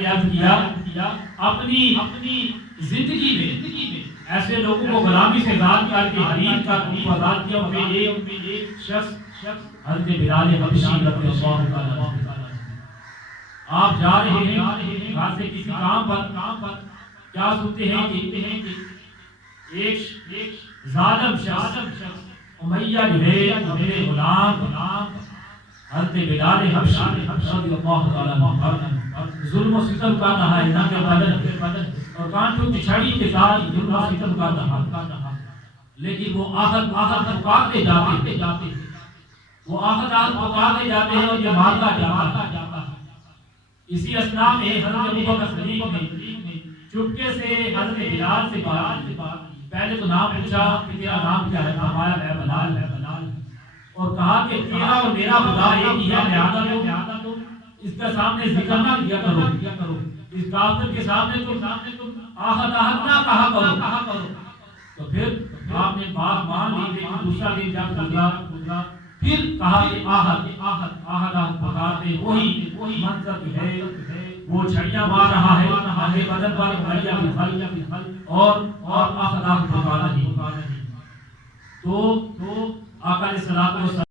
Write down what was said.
نے عرض کیا اپنی زندگی میں ایسے لوگوں کو غلامی سے آزاد کر کے حریر کا ان کو آزاد کیا، ان میں ایک شخص حضرت بلال حبشی رضی اللہ تعالیٰ عنہ۔ آپ جا رہے ہیں گھر سے کسی کام پر، کیا سنتے ہیں کہ ایک ظالم شخص امیہ جو ہے میرے غلام حضرت بلال حبشی رضی اللہ تعالیٰ عنہ ظلم و ستم کر رہا ہے، ننگے بدن اور کانٹوں کی چھڑی کے ساتھ ظلم و ستم کر رہا، لیکن وہ آہت پکارتے جاتے وہ آہت پکارتے جاتے ہیں اور یہ مارتا جاتا ہے۔ اسی اثناء میں حضرت ابوبکر صدیق نے چپکے سے حضرت بلال سے بات پہلے تو نام پوچھا کہ تیرا نام کیا ہے؟ فرمایا میں بلال ہے، اور کہا کہ تیرا اور میرا خدا ایک ہی ہے، لہذا تم اس کے سامنے ذکر نہ کیا کرو، اس کافر کے سامنے تم آہت نہ کہا کرو۔ تو پھر آپ نے بات مان لی، لیکن دوسرا دن جب گزرا پھر کہا کہ آہت پکارتے وہی منظر جو ہے وہ چھڑیاں مار رہا ہے آگے بدن پر امیہ بن خلف اور آہت پکار رہی۔ تو آقا علیہ الصلوۃ والسلام